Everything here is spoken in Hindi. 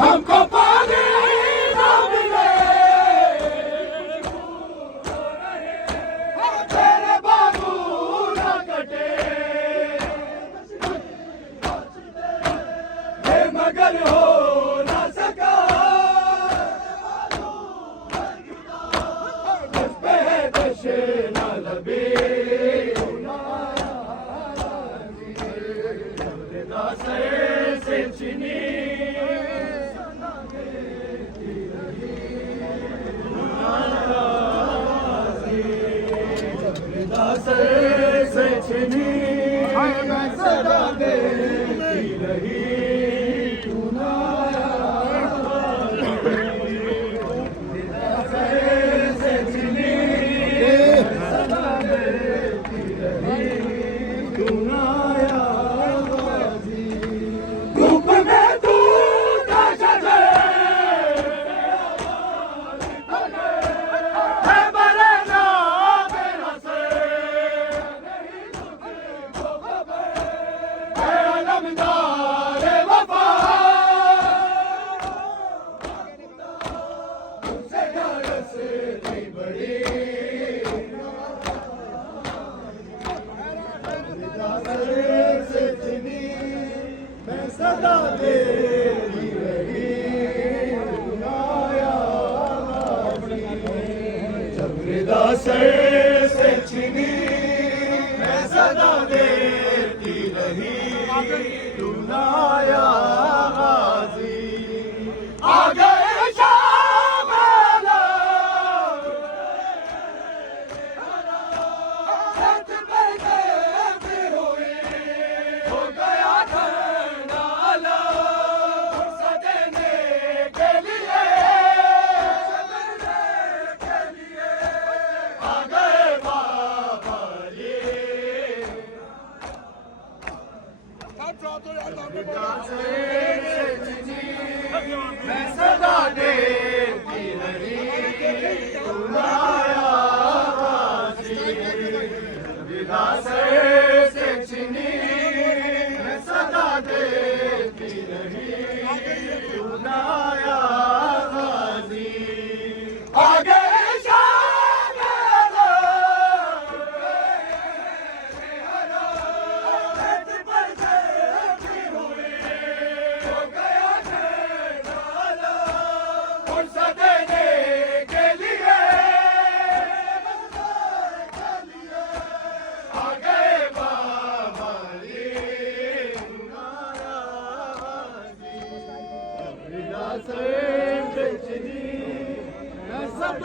हमको पानी ना मिले, तेरे बाबू ना कटे, मगर हो ना सका, उस पे है दशे ना लबे, से चीनी से चीनी मैं सदा देती रही, से चीनी सदा देती रही, तू ना सदा देती रही, जबरदा से छिनी मैं सदा देती रही, तू नाया गाजी आ गए शाम हो गया मैं सदा देती रही, तू नाया से चीनी मैं सदा देती रही, तू नाया आ गए से